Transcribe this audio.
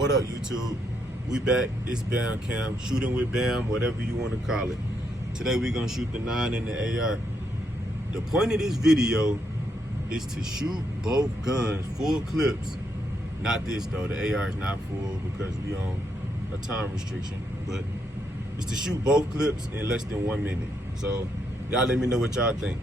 What up, YouTube? We back. It's Bam Cam, shooting with Bam, whatever you want to call it. Today we're gonna shoot the 9 and the AR. The point of this video is to shoot both guns, full clips. Not this though, the AR is not full because we on a time restriction, but it's to shoot both clips in less than 1 minute. So y'all let me know what y'all think.